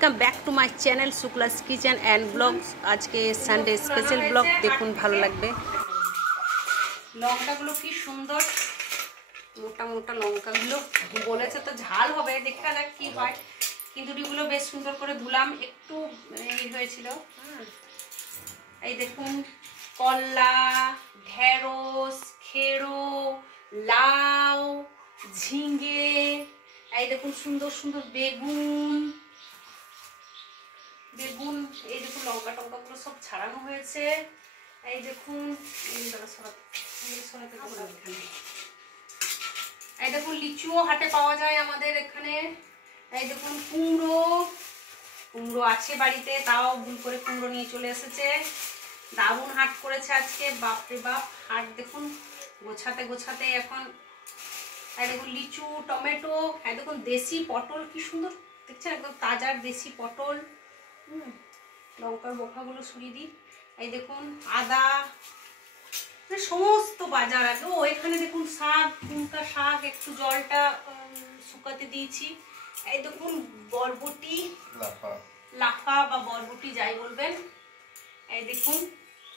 Welcome back to my channel Shukla's kitchen and blogs. আজকে Sunday special blog, দেখুন ভালো লাগবে। লঙ্কাগুলো কি সুন্দর মোটা মোটা লঙ্কাগুলো, বলেছে তো ঝাল হবে, দেখা যাক কি হয়। কিন্তু এগুলো বেশ সুন্দর করে ধুলাম, একটু হয়েছিল। এই দেখুন কলা, ঢেঁড়স, খেড়ো, লাউ, ঝিঙে, এই দেখুন সুন্দর সুন্দর বেগুন, এই দেখুন লঙ্কা টঙ্কাগুলো সব ছাড়ানো হয়েছে। এই দেখুন এই দেখুন লিচুও হাটে পাওয়া যায় আমাদের এখানে। এই দেখুন কুমড়ো আছে বাড়িতে, তাও ভুল করে কুমড়ো নিয়ে চলে এসেছে। দারুণ হাট করেছে আজকে, বাপরে বাপ। হাট দেখুন গোছাতে গোছাতে এখন। এই দেখুন লিচু, টমেটো, এই দেখুন দেশি পটল, কি সুন্দর দেখছেন, একদম তাজা দেশি পটল। লঙ্কার বোখাগুলো সরিয়ে দিই। এই দেখুন আদা, সমস্ত বাজার আছে। ও এখানে দেখুন শাক, ফুলকা শাক, একটু জলটা শুকাতে দিয়েছি। এই দেখুন বরবটি, লাফা বা বরবটি যাই বলবেন। এই দেখুন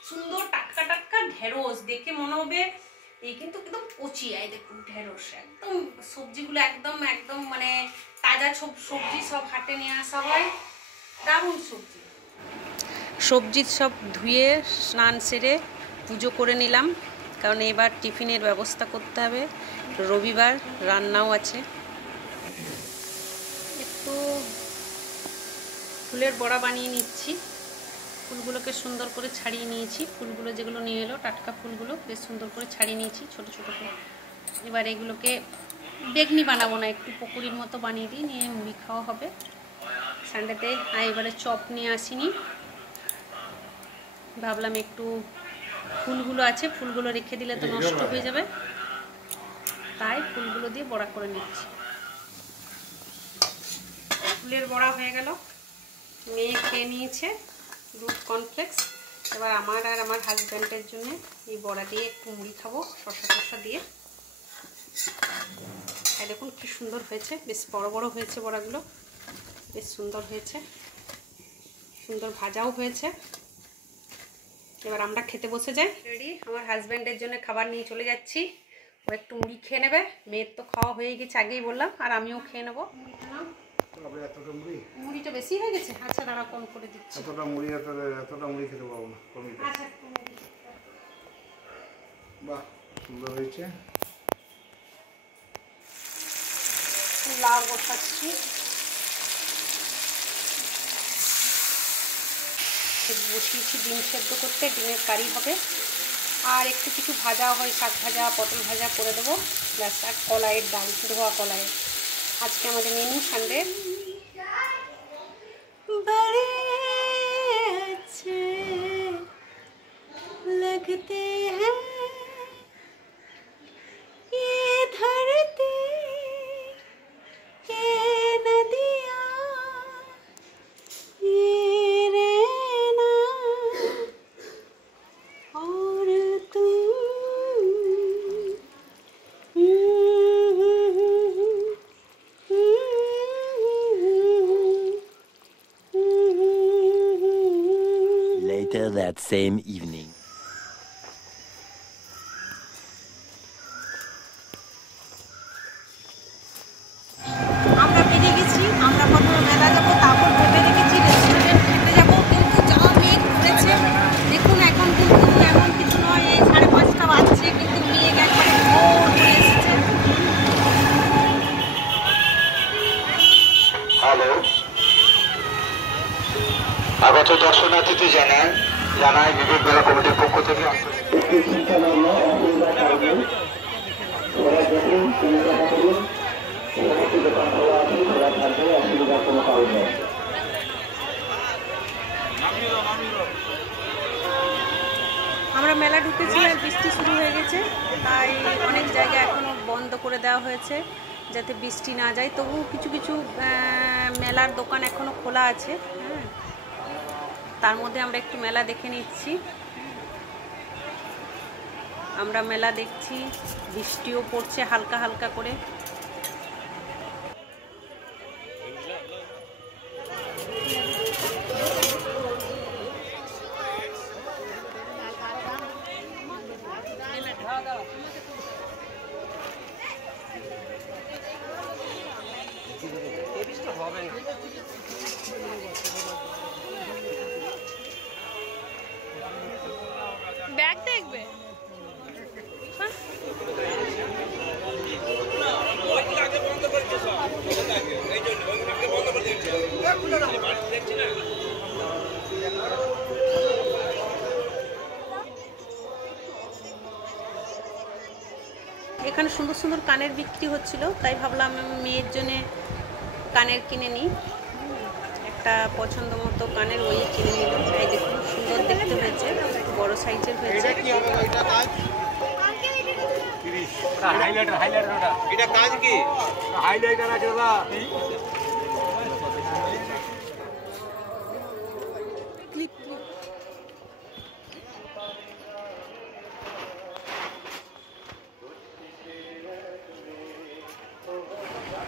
সুন্দর টাটকা টাটকা ঢেঁড়স, দেখে মনে হবে এই কিন্তু একদম কচি। এই দেখুন ঢেঁড়স, একদম সবজিগুলো একদম একদম মানে তাজা সবজি, সব হাটে নিয়ে আসা হয়। দারুণ সবজি সব ধুয়ে স্নান সেরে পুজো করে নিলাম, কারণ এবার টিফিনের ব্যবস্থা করতে হবে। রবিবার রান্নাও আছে। একটু ফুলের বড়া বানিয়ে নিচ্ছি। ফুলগুলোকে সুন্দর করে ছাড়িয়ে নিয়েছি। ফুলগুলো যেগুলো নিয়ে এলো টাটকা ফুলগুলো বেশ সুন্দর করে ছাড়িয়ে নিয়েছি ছোট ছোট করে। এবার এগুলোকে বেগনি বানাবো না, একটু পকোড়ির মতো বানিয়ে দিই, নিয়ে মুড়ি খাওয়া হবে সানডেতে। আর এবারে চপ নিয়ে আসিনি, ভাবলাম একটু ফুলগুলো আছে, ফুলগুলো রেখে দিলে তো নষ্ট হয়ে যাবে, তাই ফুলগুলো দিয়ে বড়া করে নিচ্ছি। ফুলের বড়া হয়ে গেল, মেয়ে খেয়ে নিয়েছে দুধ কর্নফ্লেক্স। এবার আমার আর আমার হাজব্যান্ডের জন্য এই বড়া দিয়ে একটু মুড়ি খাবো শসা টসা দিয়ে। আর দেখুন কি সুন্দর হয়েছে, বেশ বড় বড় হয়েছে বড়াগুলো, বেশ সুন্দর হয়েছে, সুন্দর ভাজাও হয়েছে। এবার আমরা খেতে বসে যাই। রেডি, আমার হাজব্যান্ডের জন্য খাবার নিয়ে চলে যাচ্ছি। ও একটু মুড়ি খেয়ে নেবে, মেয়ের তো খাওয়া হয়ে গেছে আগেই বললাম, আর আমিও খেয়ে নেবো। মুড়িটা বেশি হয়ে গেছে, আচ্ছা দাঁড়া কম করে দিচ্ছি। এতটা মুড়ি খেতে পারবো না, কমই। আচ্ছা বাহ সুন্দর হয়েছে। লাউ বসাচ্ছি, বসিয়েছি ডিম সেদ্ধ করতে, ডিমের কারি হবে। আর একটু কিছু ভাজা হয়, শাক ভাজা, পটল ভাজা করে দেবো, ব্যাস। আর কলাইয়ের ডাল, ধোয়া কলাইয়ের আজকে আমাদের মেনু সানডে। बड़े अच्छे लगते हैं ये धरती ये नदियाँ ये रहना और तुम। Later that same evening. আমরা বেরিয়ে গেছি, আমরা প্রথমে মেলা যাবো, তারপর ভেবে রেখেছি রেস্টুরেন্ট খেতে যাবো, কিন্তু যা মেঘ ঘুরেছে দেখুন। এখন কিন্তু এমন কিছু নয়, এই 5:30 বাজছে, কিন্তু মেঘ একবারে ভোর করে এসেছে। হ্যালো, আগত দর্শনার্থীদের জানাই বিবেক মেলা কমিটির পক্ষ থেকে আমরা মেলা ঢুকেছি আর বৃষ্টি শুরু হয়ে গেছে, তাই অনেক জায়গা এখনো বন্ধ করে দেওয়া হয়েছে যাতে বৃষ্টি না যায়। তবু কিছু কিছু মেলার দোকান এখনো খোলা আছে। তার মধ্যে আমরা একটু মেলা দেখে নিচ্ছি। আমরা মেলা দেখছি, বৃষ্টিও পড়ছে হালকা হালকা করে। ব্যাগ দেখবে এখানে সুন্দর সুন্দর কানের বিক্রি হচ্ছিল, তাই ভাবলাম মেয়ের জন্য কানের কিনে নিই। একটা পছন্দ মতো কানের ওই কিনে নিল। এই দেখুন সুন্দর দেখতে হয়েছে, বড় সাইজের হয়েছে।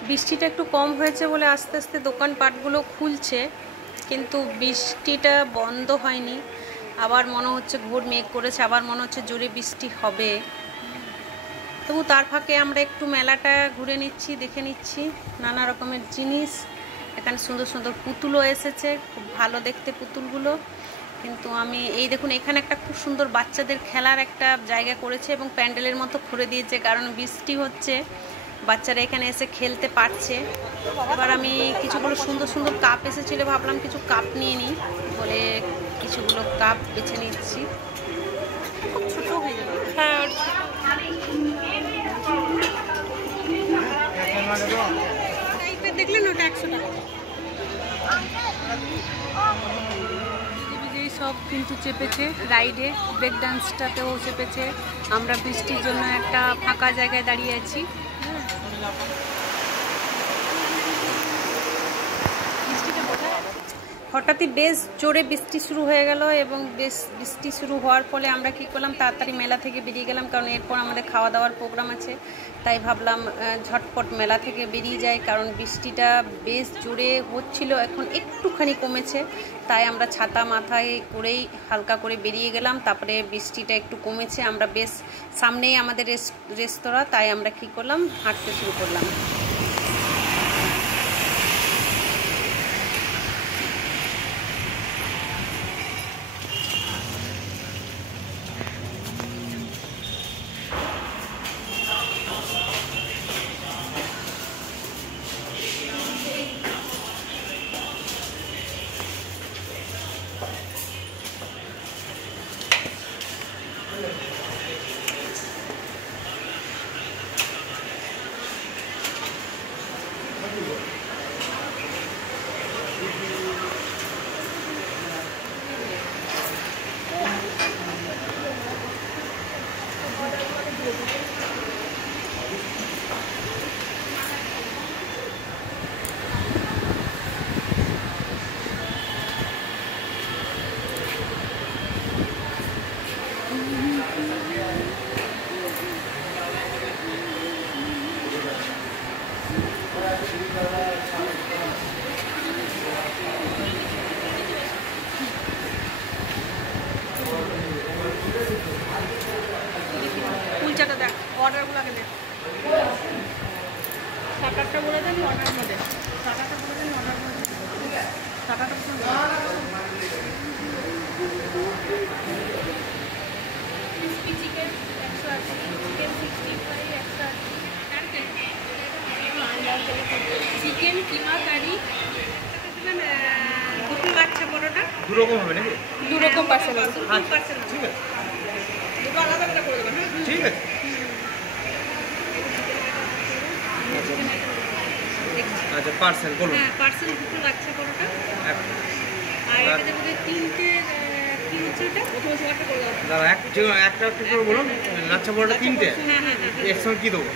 বৃষ্টিটা একটু কম হয়েছে বলে আস্তে আস্তে দোকানপাটগুলো খুলছে, কিন্তু বৃষ্টিটা বন্ধ হয়নি। আবার মনে হচ্ছে ঘোর মেঘ করেছে, আবার মনে হচ্ছে জোরে বৃষ্টি হবে। তবু তার ফাঁকে আমরা একটু মেলাটা ঘুরে নিচ্ছি, দেখে নিচ্ছি নানা রকমের জিনিস। এখানে সুন্দর সুন্দর পুতুলও এসেছে, খুব ভালো দেখতে পুতুলগুলো। কিন্তু আমি এই দেখুন এখানে একটা খুব সুন্দর বাচ্চাদের খেলার একটা জায়গা করেছে এবং প্যান্ডেলের মতো করে দিয়েছে, কারণ বৃষ্টি হচ্ছে, বাচ্চারা এখানে এসে খেলতে পারছে। এবার আমি কিছুগুলো সুন্দর সুন্দর কাপ এসেছিল, ভাবলাম কিছু কাপ নিয়ে নিই বলে কিছুগুলো কাপ বেছে নিচ্ছি। খুব ছোট হয়ে যাবে। হ্যাঁ দেখলেন ওটা 100 টাকা। বিজয়ী সব কিন্তু চেপেছে রাইডে, ব্রেক ডান্সটাতেও চেপেছে। আমরা বৃষ্টির জন্য একটা ফাঁকা জায়গায় দাঁড়িয়ে আছি। হঠাৎই বেশ জোরে বৃষ্টি শুরু হয়ে গেল এবং বেশ বৃষ্টি শুরু হওয়ার ফলে আমরা কি করলাম, তাড়াতাড়ি মেলা থেকে বেরিয়ে গেলাম, কারণ এরপর আমাদের খাওয়া দাওয়ার প্রোগ্রাম আছে। তাই ভাবলাম ঝটপট মেলা থেকে বেরিয়ে যাই, কারণ বৃষ্টিটা বেশ জোরে হচ্ছিল, এখন একটুখানি কমেছে। তাই আমরা ছাতা মাথায় করেই হালকা করে বেরিয়ে গেলাম। তারপরে বৃষ্টিটা একটু কমেছে, আমরা বেশ সামনেই আমাদের রেস্তোরাঁ, তাই আমরা কি করলাম, হাঁটতে শুরু করলাম। কুলচাটা দেখ, অর্ডারগুলো আগে দেখ। টাকাটা বলে দেন, অর্ডার মধ্যে টাকাটা বলে দেন, অর্ডার মধ্যে টাকাটা ক্রিসপি চিকেন 180, চিকেন 65 180, চিকেন কিমা কারি, দুটো লাচ্ছা পরোটা, দু রকম হবে নাকি? দু রকম পার্সেল আছে। ঠিক আছে, দুটো আলাদা করে করে দেবেন। ঠিক আছে। আচ্ছা পার্সেল বলুন। হ্যাঁ পার্সেল দুটো লাচ্ছা পরোটা, আর এটাতে বোধহয় তিনটে কি হচ্ছে ওটা প্রথমে সবারটা করে দাও দাদা। একটা করে বলুন, লাচ্ছা পরোটা 3টে। হ্যাঁ হ্যাঁ হ্যাঁ। এর সঙ্গে কি দেবো?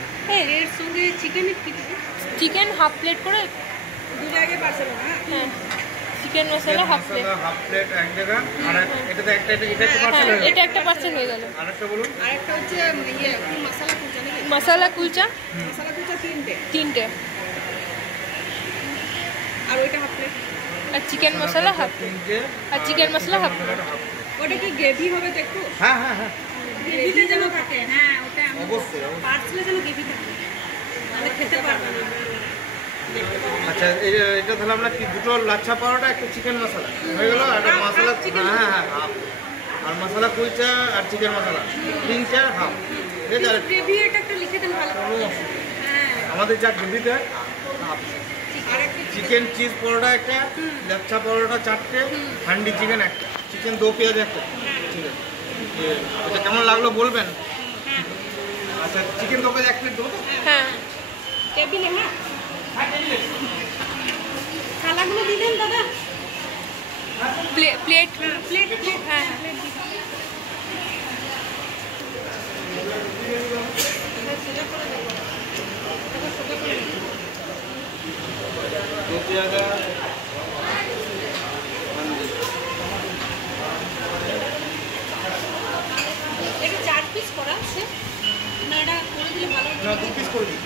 এর সঙ্গে চিকেনের কি দেবো? চিকেন হাফ প্লেট করে, দু জায়গায় পার্সেল হবে। হ্যাঁ চিকেন মশলা হাফ প্লেট। হাফ প্লেট এক জায়গা, আর এটাতে এটা একটা পার্সেল হ্যাঁ হয়ে গেল। এটা একটা পার্সেল হয়ে গেল। আরেকটা বলুন। আরেকটা হচ্ছে কি মশলা কুলচা নাকি? মশলা কুলচা মশলা কুলচা 3টে, আর ওইটা হাফ প্লেট। আর চিকেন মশলা হাফ, 3টে, আর চিকেন মশলা হাফ প্লেট। ওটা কি গ্রেভি হবে তো একটু? হ্যাঁ হ্যাঁ হ্যাঁ। গ্রেভিতে যেন থাকে। হ্যাঁ অবশ্যই। পার্সেলে যেন গ্রেভি থাকে, মানে খেতে পারবে না। আচ্ছা এটা তাহলে আমরা কি দুটো লাচ্ছা পরোটা, একটা চিকেন মশলা হয়ে গেল, একটা মশলা, হ্যাঁ হ্যাঁ হাফ, আর মশলা কুলচা আর চিকেন মশলা 3 হাফ, ঠিক আছে? গ্রেভি এটা একটা লিখে দেন ভালো করে। হ্যাঁ, আমাদের যা গ্রেভি দেয় হাফ। চিকেন চিজ পরোটা একটা, লাচ্ছা পরোটা 4টে, হান্ডি চিকেন একটা, চিকেন 2 পেঁয়াজ একটা, ঠিক আছে? এটা কেমন লাগলো বলবেন? আচ্ছা চিকেন 2 পেঁয়াজ 1 প্লেট দেবো তো? হ্যাঁ টেবিলে। হ্যাঁ, থালাগুলো দিলেন দাদা? প্লেট প্লেট প্লেট হ্যাঁ এটা 4 পিস করা আছে না? এটা করে দিলে ভালো হতো। না 2 পিস করে দিই।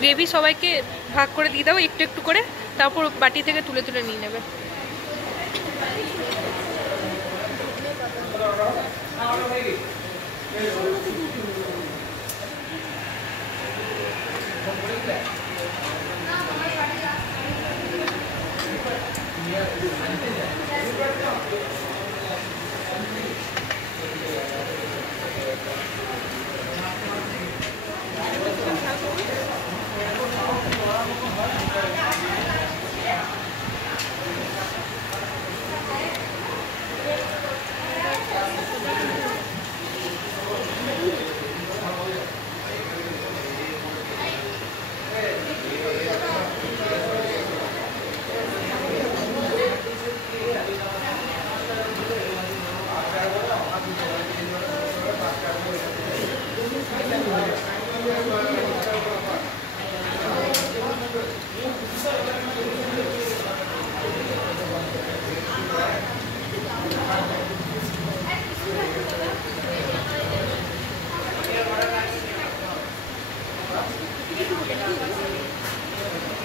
গ্রেভি সবাইকে ভাগ করে দিয়ে দাও একটু একটু করে, তারপর বাটি থেকে তুলে তুলে নিয়ে নেবে।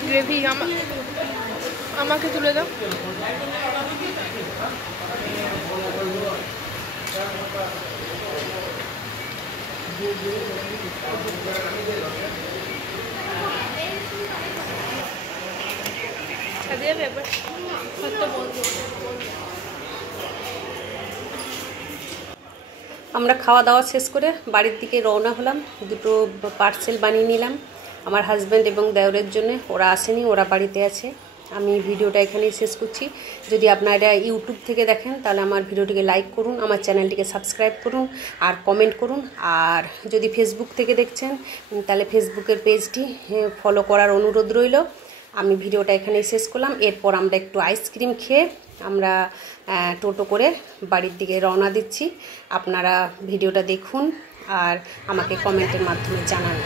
গ্রেভি আমাকে তুলে দাও। আমরা খাওয়া দাওয়া শেষ করে বাড়ির দিকে রওনা হলাম। দুটো পার্সেল বানিয়ে নিলাম আমার হাজব্যান্ড এবং দেওরের জন্য। ওরা আসেনি, ওরা বাড়িতে আছে। আমি ভিডিওটা এখানেই শেষ করছি। যদি আপনারা ইউটিউব থেকে দেখেন তাহলে আমার ভিডিওটিকে লাইক করুন, আমার চ্যানেলটিকে সাবস্ক্রাইব করুন আর কমেন্ট করুন। আর যদি ফেসবুক থেকে দেখছেন তাহলে ফেসবুকের পেজটি ফলো করার অনুরোধ রইল। আমি ভিডিওটা এখানেই শেষ করলাম। এরপর আমরা একটু আইসক্রিম খেয়ে আমরা টোটো করে বাড়ির দিকে রওনা দিচ্ছি। আপনারা ভিডিওটা দেখুন আর আমাকে কমেন্টের মাধ্যমে জানান।